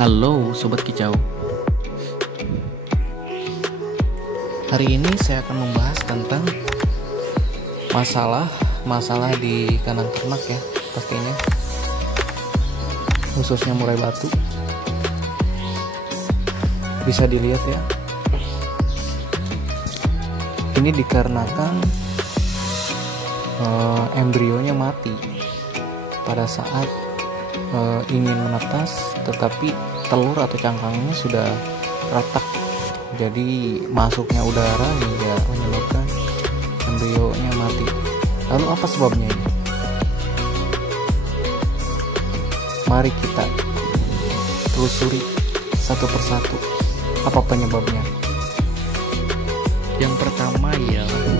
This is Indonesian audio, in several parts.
Halo Sobat Kicau. Hari ini saya akan membahas tentang masalah di kandang ternak ya, pastinya khususnya murai batu. Bisa dilihat ya, ini dikarenakan embrionya mati pada saat ingin menetas, tetapi telur atau cangkangnya sudah retak, jadi masuknya udara hingga menyebabkan embrionya mati. Lalu apa sebabnya ini? Mari kita telusuri satu persatu apa penyebabnya. Yang pertama ialah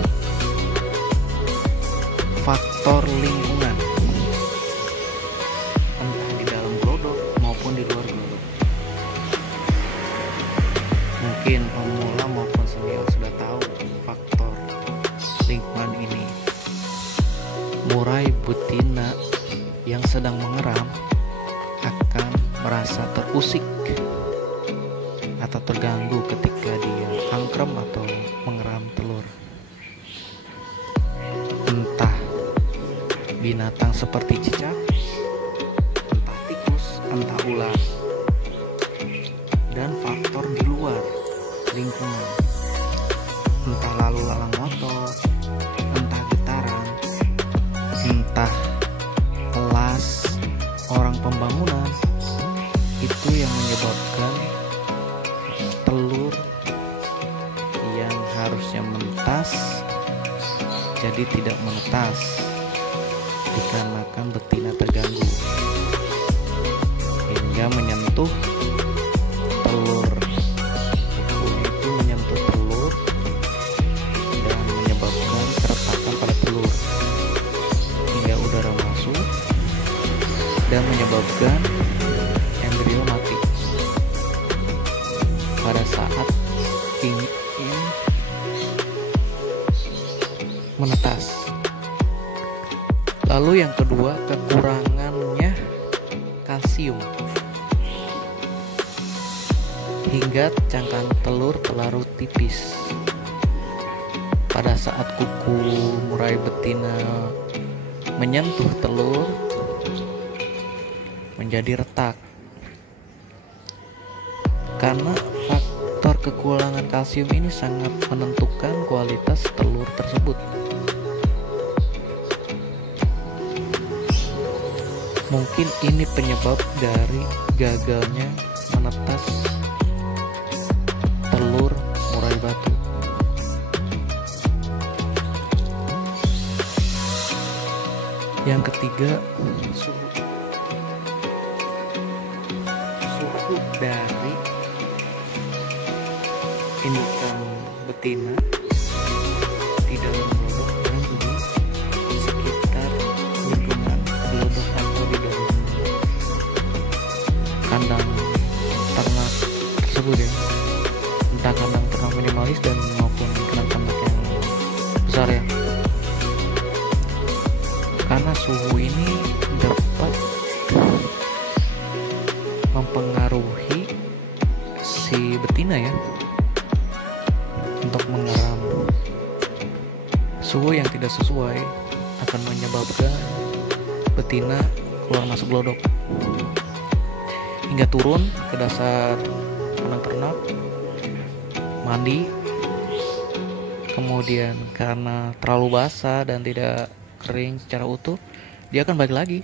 faktor lingkungan, entah di dalam glodok maupun di luar glodok. Mungkin pemula maupun senior sudah tahu faktor lingkungan ini. Murai betina yang sedang mengeram akan merasa terusik atau terganggu ketika dia angkrem atau mengeram telur. Entah binatang seperti cicak, entah tikus, entah ular, dan faktor di luar lingkungan, entah lalu lalang motor, entah getaran, entah kelas orang pembangunan, itu yang menyebabkan telur yang harusnya menetas jadi tidak menetas dikarenakan betina terganggu hingga menyentuh telur. Kukunya itu menyentuh telur dan menyebabkan keretakan pada telur hingga udara masuk dan menyebabkan embrio mati pada saat ingin menetas. Lalu yang kedua, kekurangannya kalsium hingga cangkang telur terlarut tipis. Pada saat kuku murai betina menyentuh telur menjadi retak karena faktor kekurangan kalsium ini sangat menentukan kualitas telur tersebut. Mungkin ini penyebab dari gagalnya menetas telur murai batu. Yang ketiga, suhu dari indukan betina di dalam glodok dan di sekitar lingkungan glodok atau di dalam kandang ternak tersebut ya, entah kandang ternak minimalis dan maupun kandang ternak yang besar ya, karena suhu ini dapat mempengaruhi si betina ya untuk mengeram. Suhu yang tidak sesuai akan menyebabkan betina keluar masuk glodok hingga turun ke dasar kandang ternak, mandi, kemudian karena terlalu basah dan tidak kering secara utuh, dia akan balik lagi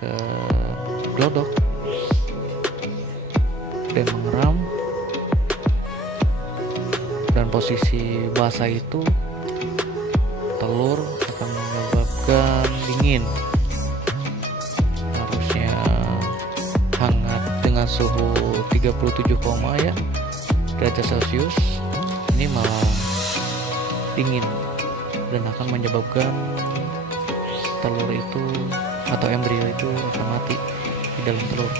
ke glodok dan mengeram. Dan posisi basah itu telur akan menyebabkan dingin, harusnya hangat dengan suhu 37, ya derajat Celcius, ini malah dingin dan akan menyebabkan telur itu atau embrio itu akan mati di dalam telur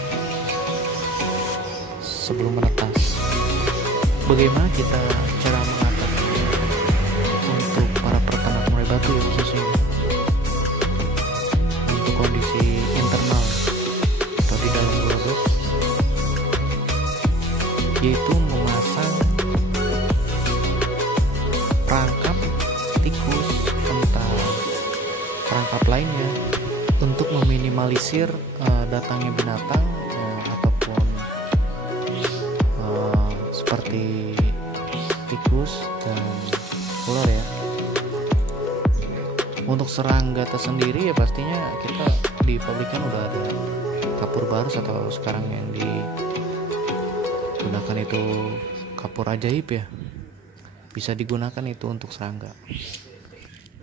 sebelum menetas. Bagaimana kita cara mengatasi untuk para peternak murai batu ya, khususnya untuk kondisi internal atau di dalam glodok? yaitu memasang perangkap tikus entah perangkap lainnya untuk meminimalisir datangnya binatang ataupun seperti tikus dan ular ya. Untuk serangga tersendiri ya pastinya kita di pabrikan udah ada kapur barus atau sekarang yang digunakan itu kapur ajaib ya, bisa digunakan itu untuk serangga.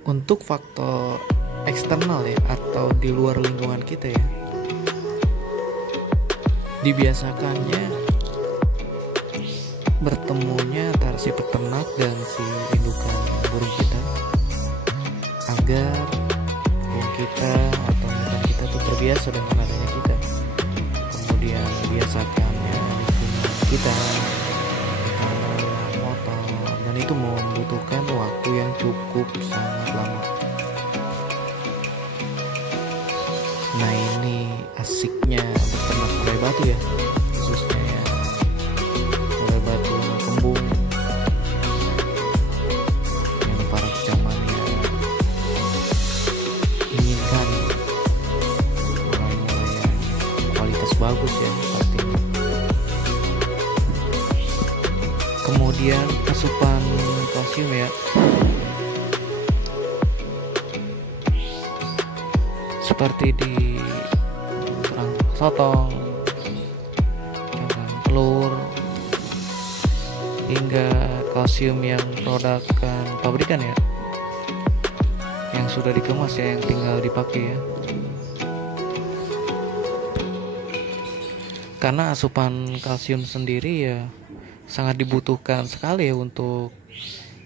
Untuk faktor eksternal ya atau di luar lingkungan kita ya, dibiasakannya bertemunya antara si peternak dan si indukan burung kita agar burung kita atau indukan kita tuh terbiasa dengan adanya kita. Kemudian biasakannya lingkungan kita motor, dan itu membutuhkan waktu yang cukup sangat lama. Nah ini asiknya beternak murai batu ya, khususnya ya murai batu kembung yang para pecamannya inginkan murai-murai yang kualitas bagus ya pastinya. Kemudian asupan kalsium ya, seperti di kerang sotong, kerang telur, hingga kalsium yang produkan pabrikan ya, yang sudah dikemas ya, yang tinggal dipakai ya. Karena asupan kalsium sendiri ya sangat dibutuhkan sekali ya untuk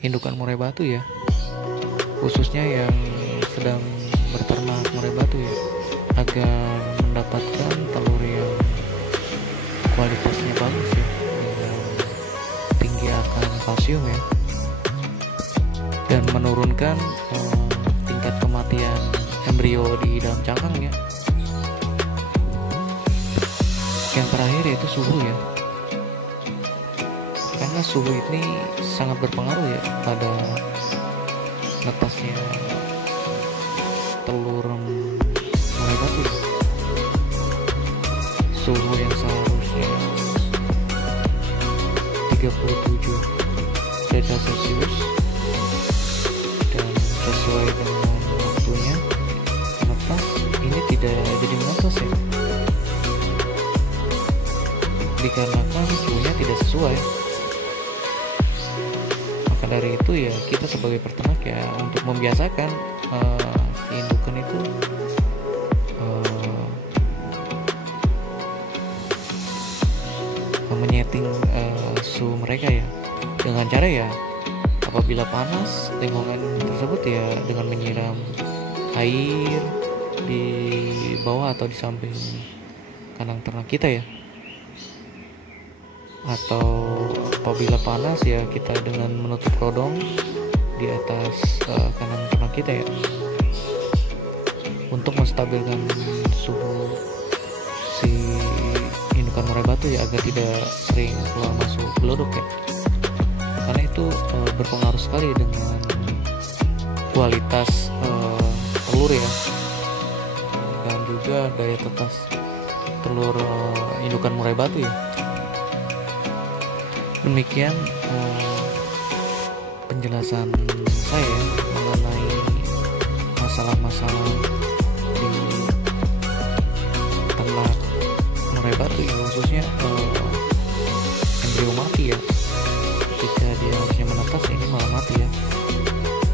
indukan murai batu ya, khususnya yang sedang berternak murai batu ya, agar mendapatkan telur yang kualitasnya bagus ya, yang tinggi akan kalsium ya, dan menurunkan tingkat kematian embrio di dalam cangkang ya. Yang terakhir yaitu suhu ya, karena suhu ini sangat berpengaruh ya pada netasnya telur murai batu ya. Suhu yang seharusnya 37 derajat Celcius dan sesuai dengan waktunya menetas, ini tidak jadi menetas ya, dikarenakan suhunya tidak sesuai. Maka dari itu ya kita sebagai peternak ya untuk membiasakan si indukan itu menyeting suhu mereka ya, dengan cara ya apabila panas lingkungan tersebut ya dengan menyiram air di bawah atau di samping kandang ternak kita ya, atau apabila panas ya kita dengan menutup rodong di atas kandang ternak kita ya, untuk menstabilkan suhu si indukan murai batu ya, agar tidak sering keluar masuk gelodok ya, karena itu berpengaruh sekali dengan kualitas telur ya, dan juga daya tetas telur indukan murai batu ya. Demikian penjelasan saya mengenai masalah-masalah di ternak murai batu ya, khususnya embrio mati ya, ketika dia harusnya menetas ini malah mati ya.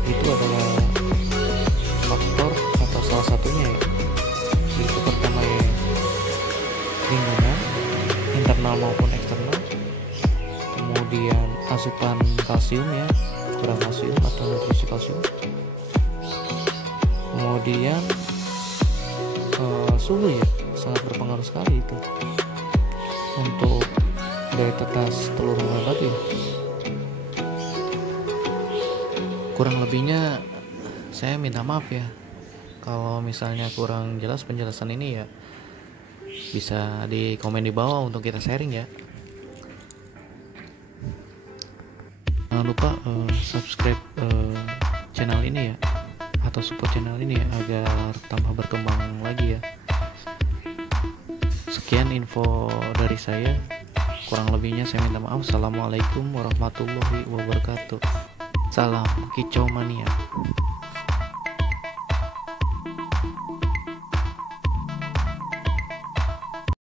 Itu adalah faktor atau salah satunya ya, itu pertama ya lingkungan internal maupun eksternal, kemudian asupan kalsium ya, kurang kalsium atau nutrisi kalsium, kemudian suhu ya sangat berpengaruh sekali itu untuk daya tetas telur murai batu ya. Kurang lebihnya saya minta maaf ya kalau misalnya kurang jelas penjelasan ini ya, bisa di komen di bawah untuk kita sharing ya. Jangan lupa subscribe channel ini ya, atau support channel ini ya, agar tambah berkembang lagi ya. Sekian info dari saya, kurang lebihnya saya minta maaf. Assalamualaikum warahmatullahi wabarakatuh. Salam kicau mania.